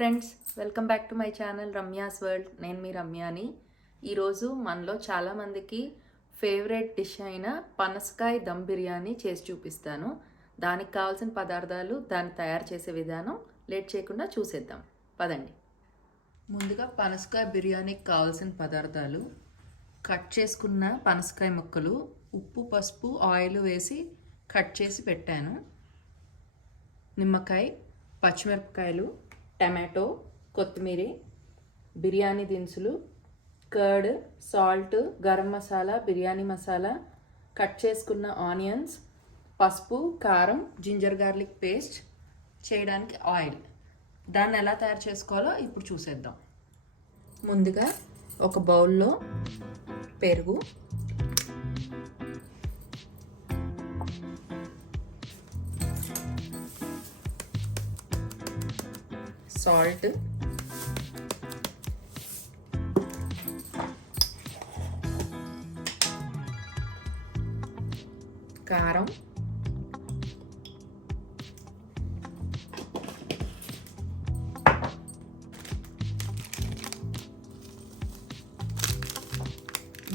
Friends, welcome back to my channel Ramya's world. నేను మీ రమ్యాని. ఈరోజు మనలో చాలామందికి ఫేవరెట్ డిష్ అయిన పనసకాయ దమ్ బిర్యానీ చేసి చూపిస్తాను. దానికి కావాల్సిన పదార్థాలు, దాన్ని తయారు చేసే విధానం లేట్ చేయకుండా చూసేద్దాం. పదండి. ముందుగా పనసకాయ బిర్యానీకి కావాల్సిన పదార్థాలు: కట్ చేసుకున్న పనసకాయ ముక్కలు, ఉప్పు, పసుపు, ఆయిల్ వేసి కట్ చేసి పెట్టాను. నిమ్మకాయ, పచ్చిమిరపకాయలు, టమాటో, కొత్తిమీర, బిర్యానీ దినుసులు, curd, salt, garam masala, biryani masala, cut చేసుకున్న ఆనియన్స్, పసుపు, కారం, జింజర్ గార్లిక్ పేస్ట్, చేయడానికి ఆయిల్. దాన్ని ఎలా తయారు చేసుకోవాలో ఇప్పుడు చూసేద్దాం. ముందుగా ఒక బౌల్లో పెరుగు, సాల్ట్, కారం,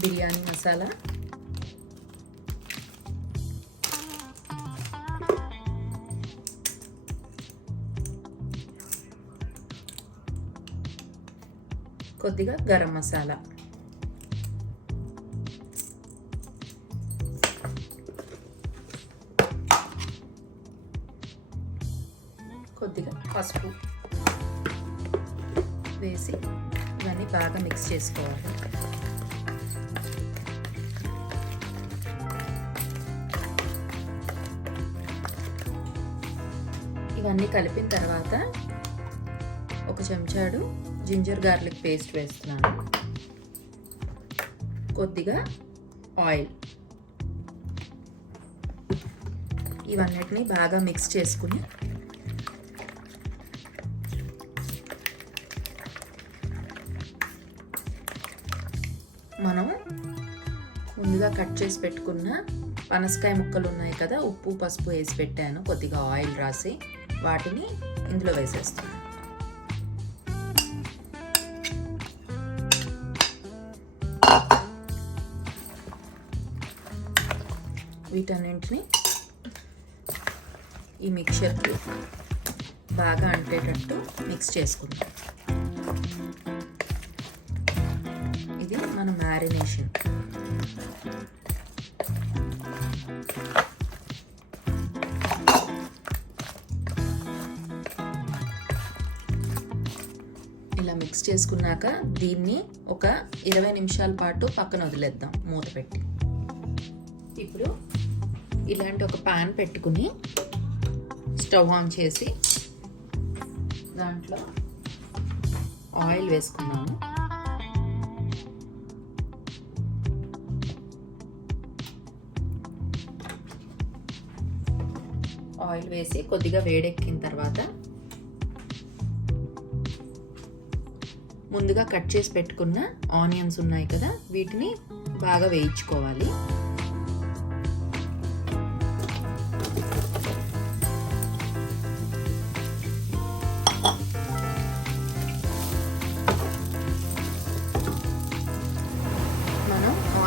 బిర్యానీ మసాలా, కొద్దిగా గరం మసాలా, కొద్దిగా పసుపు వేసి ఇవన్నీ బాగా మిక్స్ చేసుకోవాలి. ఇవన్నీ కలిపిన తర్వాత ఒక చెంచాడు జింజర్ గార్లిక్ పేస్ట్ వేస్తున్నాను. కొద్దిగా ఆయిల్. ఇవన్నిటిని బాగా మిక్స్ చేసుకుని మనం ముందుగా కట్ చేసి పెట్టుకున్న పనసకాయ ముక్కలు ఉన్నాయి కదా, ఉప్పు పసుపు వేసి పెట్టాను, కొద్దిగా ఆయిల్ రాసి వాటిని ఇందులో వేసేస్తున్నాను. వీటన్నింటిని ఈ మిక్చర్కి బాగా అంటేటట్టు మిక్స్ చేసుకుందాం. ఇది మన మ్యారినేషన్. ఇలా మిక్స్ చేసుకున్నాక దీన్ని ఒక 20 నిమిషాల పాటు పక్కన వదిలేద్దాం మూత పెట్టి. ఇప్పుడు ఇలాంటి ఒక పాన్ పెట్టుకుని స్టవ్ ఆన్ చేసి దాంట్లో ఆయిల్ వేసుకున్నాను. ఆయిల్ వేసి కొద్దిగా వేడెక్కిన తర్వాత ముందుగా కట్ చేసి పెట్టుకున్న ఆనియన్స్ ఉన్నాయి కదా, వీటిని బాగా వేయించుకోవాలి.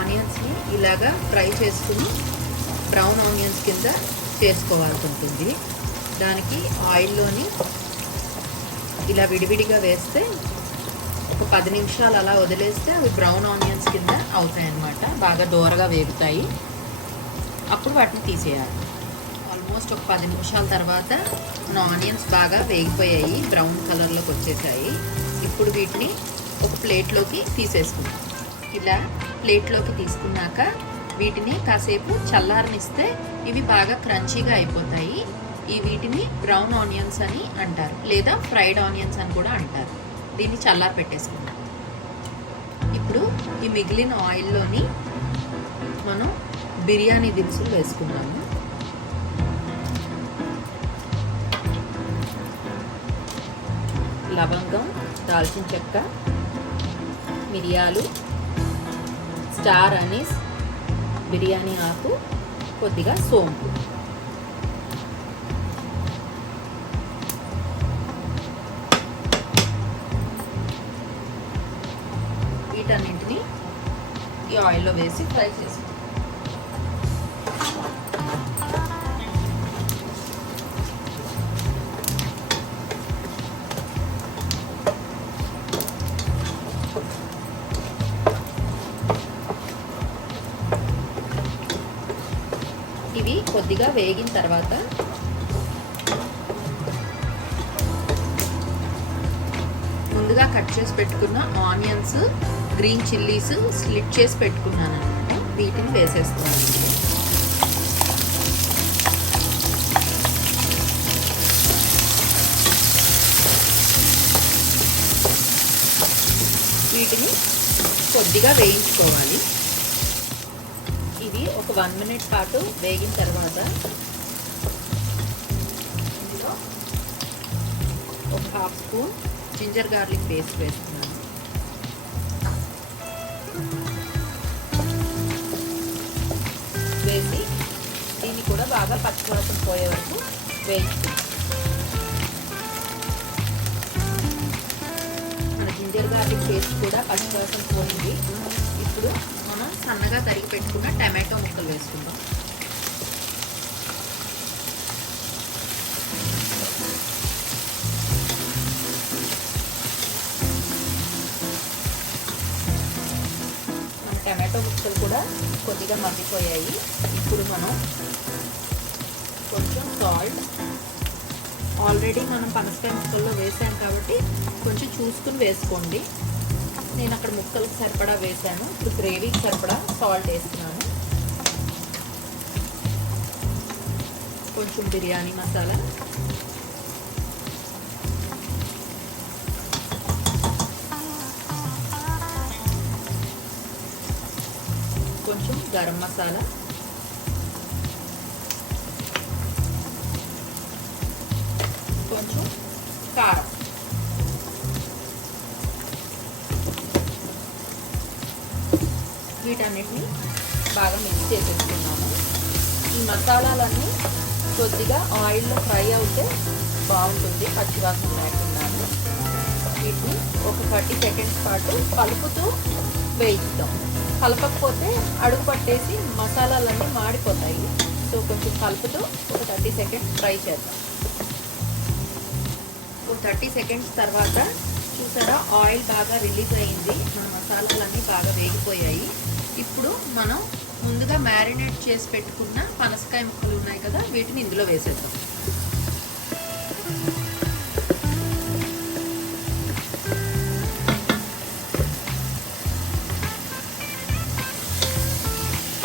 ఆనియన్స్ని ఇలాగా ఫ్రై చేసుకుని బ్రౌన్ ఆనియన్స్ కింద చేసుకోవాల్సి ఉంటుంది. దానికి ఆయిల్లోని ఇలా విడివిడిగా వేస్తే ఒక 10 నిమిషాలు అలా వదిలేస్తే అవి బ్రౌన్ ఆనియన్స్ కింద అవుతాయి అన్నమాట. బాగా దోరగా వేగుతాయి. అప్పుడు వాటిని తీసేయాలి. ఆల్మోస్ట్ ఒక 10 నిమిషాల తర్వాత మన ఆనియన్స్ బాగా వేగిపోయాయి, బ్రౌన్ కలర్లోకి వచ్చేసాయి. ఇప్పుడు వీటిని ఒక ప్లేట్లోకి తీసేసుకుందాం. ఇలా ప్లేట్లోకి తీసుకున్నాక వీటిని కాసేపు చల్లారనిస్తే ఇవి బాగా క్రంచీగా అయిపోతాయి. వీటిని బ్రౌన్ ఆనియన్స్ అని అంటారు, లేదా ఫ్రైడ్ ఆనియన్స్ అని కూడా అంటారు. దీన్ని చల్లార పెట్టేసుకుందాం. ఇప్పుడు ఈ మిగిలిన ఆయిల్లోని మనం బిర్యానీ దినుసులు వేసుకున్నాము. లవంగం, దాల్చిన చెక్క, మిరియాలు, స్టార్ అనీస్, బిర్యానీ ఆకు, కొద్దిగా సోంపు. ఈ ఆయిల్లో వేసి ఫ్రై చేసుకుంటాం. ఇవి కొద్దిగా వేగిన తర్వాత ముందుగా కట్ చేసి పెట్టుకున్న ఆనియన్స్, గ్రీన్ చిల్లీస్ స్లిట్ చేసి పెట్టుకున్నాను అనమాట. వీటిని వేసేస్తున్నాను. వీటిని కొద్దిగా వేయించుకోవాలి. ఇది ఒక 1 minute పాటు వేగిన తర్వాత ఇందులో ఒక 1/2 స్పూన్ జింజర్ గార్లిక్ పేస్ట్ వేస్తున్నాను. వేసి దీన్ని కూడా బాగా పచ్చివాసన పోయే వరకు వేయించుకుంటాం. మన జింజర్ గార్లిక్ పేస్ట్ కూడా పచ్చివాసన పోయింది. ఇప్పుడు మనం సన్నగా తరిగి పెట్టుకున్న టమాటో ముక్కలు వేసుకుందాం. టమాటో ముక్కలు కూడా కొద్దిగా మగ్గిపోయాయి. ఇప్పుడు మనం కొంచెం సాల్ట్, ఆల్రెడీ మనం పనసకాయ ముక్కల్లో వేసాం కాబట్టి కొంచెం చూసుకుని వేసుకోండి. నేను అక్కడ ముక్కలకు సరిపడా వేసాను. ఇప్పుడు గ్రేవీకి సరిపడా సాల్ట్ వేస్తున్నాను. కొంచెం బిర్యానీ మసాలా, కొంచెం గరం మసాలా, కొంచెం కారం, వీటన్నిటిని బాగా మిక్స్ చేసేసుకున్నాము. ఈ మసాలాలన్నీ కొద్దిగా ఆయిల్లో ఫ్రై అవుతే బాగుంటుంది, పచ్చివాసన లేకుండా. వీటిని ఒక 30 seconds పాటు కలుపుతూ వేయిద్దాం. కలపకపోతే అడుగు పట్టేసి మసాలాలన్నీ మాడిపోతాయి. సో కొంచెం కలుపుతూ ఒక 30 seconds ఫ్రై చేద్దాం. ఒక 30 seconds తర్వాత చూసారా, ఆయిల్ బాగా రిలీజ్ అయింది. మన మసాలాలన్నీ బాగా వేగిపోయాయి. ఇప్పుడు మనం ముందుగా మ్యారినేట్ చేసి పెట్టుకున్న పనసకాయ ముక్కలు ఉన్నాయి కదా, వీటిని ఇందులో వేసేద్దాం.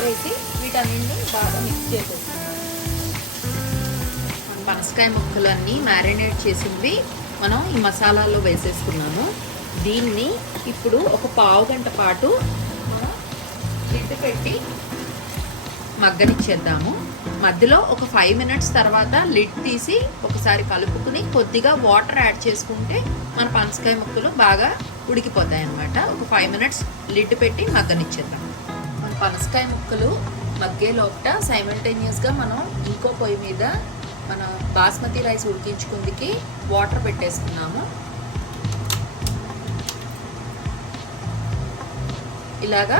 వేసి వీటన్నింటినీ బాగా మిక్స్ చేసేస్తున్నాం. పనసకాయ ముక్కలన్నీ మ్యారినేట్ చేసినవి మనం ఈ మసాలాల్లో వేసేసుకున్నాము. దీన్ని ఇప్పుడు ఒక 1/2 గంట పాటు మనం లిడ్ పెట్టి మగ్గనిచ్చేద్దాము. మధ్యలో ఒక 5 minutes తర్వాత లిడ్ తీసి ఒకసారి కలుపుకుని కొద్దిగా వాటర్ యాడ్ చేసుకుంటే మన పనసకాయ ముక్కలు బాగా ఉడికిపోతాయి అన్నమాట. ఒక 5 minutes లిడ్ పెట్టి మగ్గనిచ్చేద్దాం. మన పనసకాయ ముక్కలు మగ్గేలోపట సైమల్టేనియస్గా మనం ఇంకో పొయ్యి మీద మన బాస్మతి రైస్ ఉడికించుకుందికి వాటర్ పెట్టేసుకున్నాము. ఇలాగా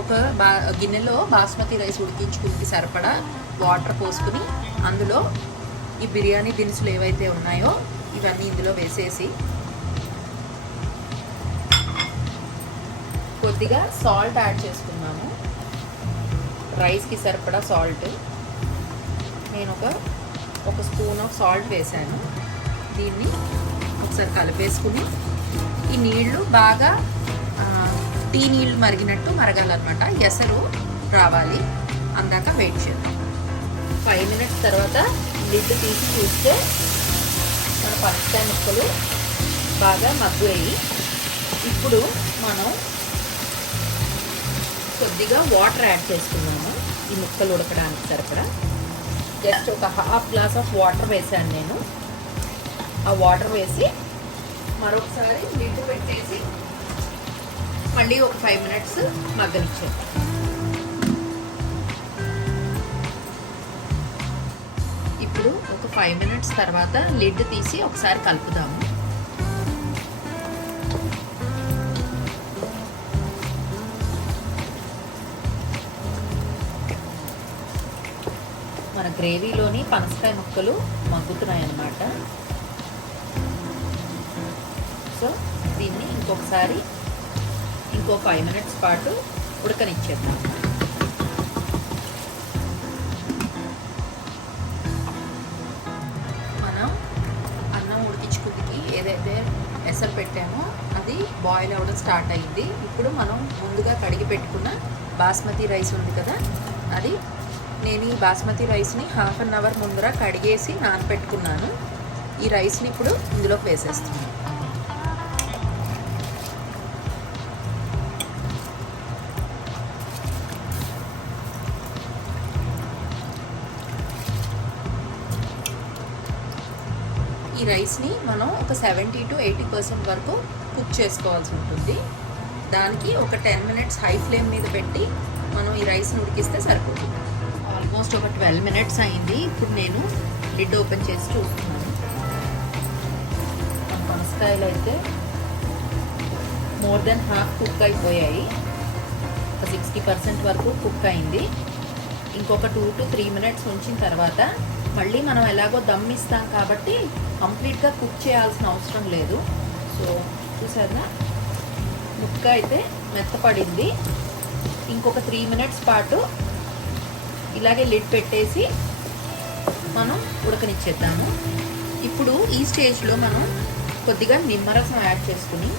ఒక గిన్నెలో బాస్మతి రైస్ ఉడికించుకుందికి సరిపడా వాటర్ పోసుకుని అందులో ఈ బిర్యానీ దినుసులు ఏవైతే ఉన్నాయో ఇవన్నీ ఇందులో వేసేసి కొద్దిగా సాల్ట్ యాడ్ చేసుకున్నాము. రైస్కి సరిపడా సాల్ట్, నేను ఒక స్పూన్ ఆఫ్ సాల్ట్ వేసాను. దీన్ని ఒకసారి కలిపేసుకుని ఈ నీళ్లు బాగా టీ నీళ్ళు మరిగినట్టు మరగాలన్నమాట. ఎసరు రావాలి, అందాక వెయిట్ చేద్దాం. 5 minutes తర్వాత లిడ్ తీసి చూస్తే మన పనసకాయ ముక్కలు బాగా మగ్గాయి. ఇప్పుడు మనం కొద్దిగా వాటర్ యాడ్ చేసుకున్నాము ఈ ముక్కలు ఉడకడానికి సరిపడా. జస్ట్ ఒక 1/2 glass ఆఫ్ వాటర్ వేసాను నేను. ఆ వాటర్ వేసి మరొకసారి లిడ్ పెట్టేసి మళ్ళీ ఒక 5 minutes మగ్గనిచ్చాను. ఇప్పుడు ఒక 5 minutes తర్వాత లిడ్ తీసి ఒకసారి కలుపుదాము. మన గ్రేవీలోని పనసకాయ ముక్కలు మగ్గుతున్నాయి అన్నమాట. సో దీన్ని ఇంకొకసారి ఇంకో 5 మినిట్స్ పాటు ఉడకనిచ్చేద్దాం. మనం అన్నం ఉడికించుకుందికి ఏదైతే ఎసరు పెట్టామో అది బాయిల్ అవ్వడం స్టార్ట్ అయింది. ఇప్పుడు మనం ముందుగా కడిగి పెట్టుకున్న బాస్మతి రైస్ ఉంది కదా, అది నేను ఈ బాస్మతి రైస్ని 1/2 అవర్ ముందర కడిగేసి నానబెట్టుకున్నాను. ఈ రైస్ని ఇప్పుడు ఇందులోకి వేసేస్తున్నాను. ఈ రైస్ని మనం ఒక 70 to 80% వరకు కుక్ చేసుకోవాల్సి ఉంటుంది. దానికి ఒక 10 మినిట్స్ హై ఫ్లేమ్ మీద పెట్టి మనం ఈ రైస్ని ఉడికిస్తే సరిపోతుంది. ఆల్మోస్ట్ ఒక 12 మినిట్స్ అయింది. ఇప్పుడు నేను లిడ్ ఓపెన్ చేసి చూస్తున్నాను. మన పనసకాయలు అయితే మోర్ దెన్ హాఫ్ కుక్ అయిపోయాయి. ఒక 60% వరకు కుక్ అయింది. ఇంకొక 2 to 3 మినిట్స్ ఉంచిన తర్వాత మళ్ళీ మనం ఎలాగో దమ్ ఇస్తాం కాబట్టి కంప్లీట్గా కుక్ చేయాల్సిన అవసరం లేదు. సో చూసారా, ముక్క అయితే మెత్తపడింది. ఇంకొక 3 మినిట్స్ పాటు ఇలాగే లిడ్ పెట్టేసి మనం ఉడకనిచ్చేద్దాము. ఇప్పుడు ఈ స్టేజ్లో మనం కొద్దిగా నిమ్మరసం యాడ్ చేసుకుని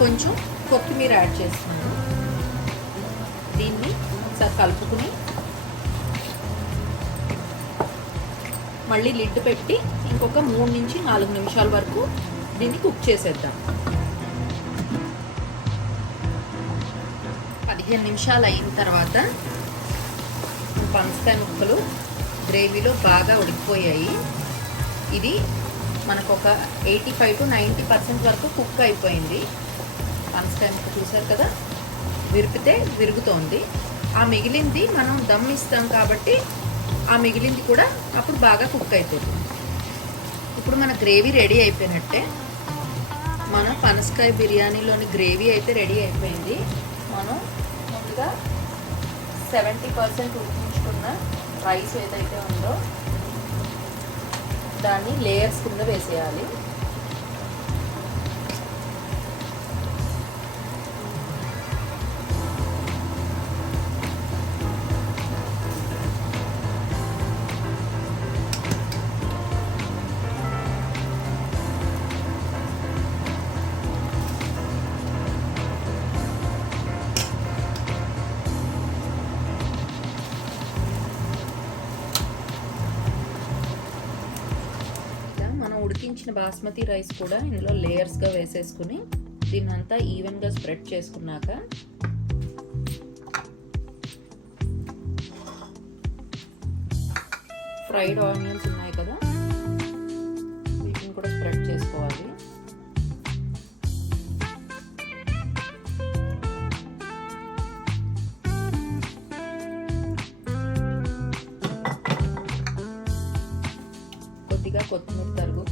కొంచెం కొత్తిమీర యాడ్ చేస్తున్నాను. దీన్ని ఒకసారి కలుపుకుని మళ్ళీ లిడ్ పెట్టి ఇంకొక 3 నుంచి 4 నిమిషాల వరకు దీన్ని కుక్ చేసేద్దాం. 15 నిమిషాలు అయిన తర్వాత పనసకాయ ముక్కలు గ్రేవీలో బాగా ఉడికిపోయాయి. ఇది మనకు ఒక 85 to 90% వరకు కుక్ అయిపోయింది. పనసకాయ ముక్క చూసారు కదా, విరిపితే విరుగుతోంది. ఆ మిగిలింది మనం దమ్ ఇస్తాం కాబట్టి ఆ మిగిలింది కూడా అప్పుడు బాగా కుక్ అయిపోతుంది. ఇప్పుడు మన గ్రేవీ రెడీ అయిపోయినట్టే. మన పనసకాయ బిర్యానీలోని గ్రేవీ అయితే రెడీ అయిపోయింది. మనం ముందుగా 70% ఉడికించుకున్న రైస్ ఏదైతే ఉందో దాన్ని లేయర్స్ కింద వేసేయాలి. ఉడికించిన బాస్మతి రైస్ కూడా ఇందులో లేయర్స్గా వేసేసుకుని దీన్ని అంతా ఈవెన్గా స్ప్రెడ్ చేసుకున్నాక ఫ్రైడ్ ఆనియన్స్ ఉన్నాయి కదా, వీటిని కూడా స్ప్రెడ్ చేసుకోవాలి. కొద్దిగా కొత్తిమీర తరుగు,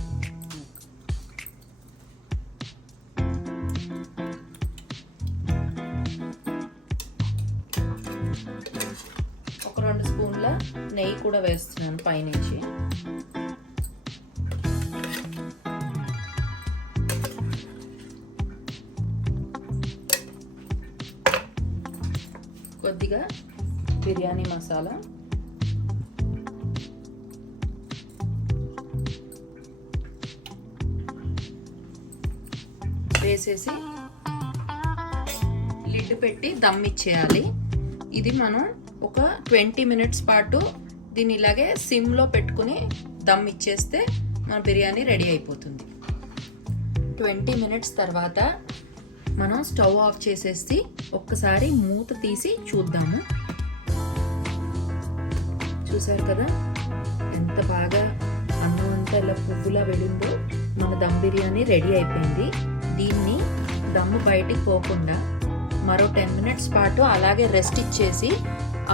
ఒక 2 స్పూన్ల నెయ్యి కూడా వేస్తున్నాను పైనుంచి. కొద్దిగా బిర్యానీ మసాలా, వేసేసి లిడ్ పెట్టి దమ్ ఇచ్చేయాలి. ఇది మనం ఒక 20 మినిట్స్ పాటు దీన్ని ఇలాగే సిమ్లో పెట్టుకుని దమ్ ఇచ్చేస్తే మన బిర్యానీ రెడీ అయిపోతుంది. 20 మినిట్స్ తర్వాత మనం స్టవ్ ఆఫ్ చేసేసి ఒక్కసారి మూత తీసి చూద్దాము. చూసారు కదా ఎంత బాగా అన్నం అంతా ఇలా పువ్వులా వెళ్ళిందో. మన దమ్ బిర్యానీ రెడీ అయిపోయింది. దీన్ని దమ్ము బయటికి పోకుండా మరో 10 మినిట్స్ పాటు అలాగే రెస్ట్ ఇచ్చేసి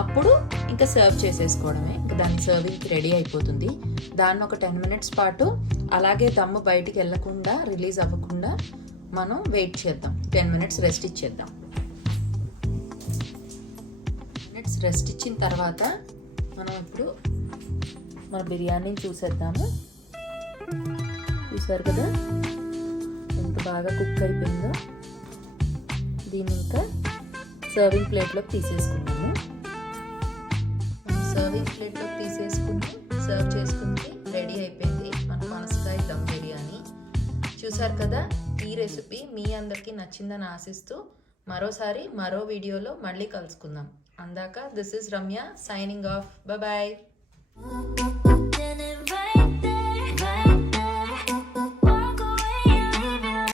అప్పుడు ఇంకా సర్వ్ చేసేసుకోవడమే. ఇంకా దాని సర్వింగ్కి రెడీ అయిపోతుంది. దాన్ని ఒక 10 మినిట్స్ పాటు అలాగే దమ్ము బయటికి వెళ్ళకుండా రిలీజ్ అవ్వకుండా మనం వెయిట్ చేద్దాం. 10 మినిట్స్ రెస్ట్ ఇచ్చేద్దాం. మినిట్స్ రెస్ట్ ఇచ్చిన తర్వాత మనం ఇప్పుడు మన బిర్యానీని చూసేద్దాము. చూసారు కదా ఎంత బాగా కుక్ అయిపోయిందో. దీన్ని ఇంకా సర్వింగ్ ప్లేట్లోకి తీసేసుకున్నాము. సర్వింగ్ ప్లేట్లోకి తీసేసుకుని సర్వ్ చేసుకుంటే రెడీ అయిపోయింది మన పనసకాయ దమ్ బిర్యానీ. చూసారు కదా, ఈ రెసిపీ మీ అందరికీ నచ్చిందని ఆశిస్తూ మరోసారి మరో వీడియోలో మళ్ళీ కలుసుకుందాం. అందాక this is Ramya signing off. Bye.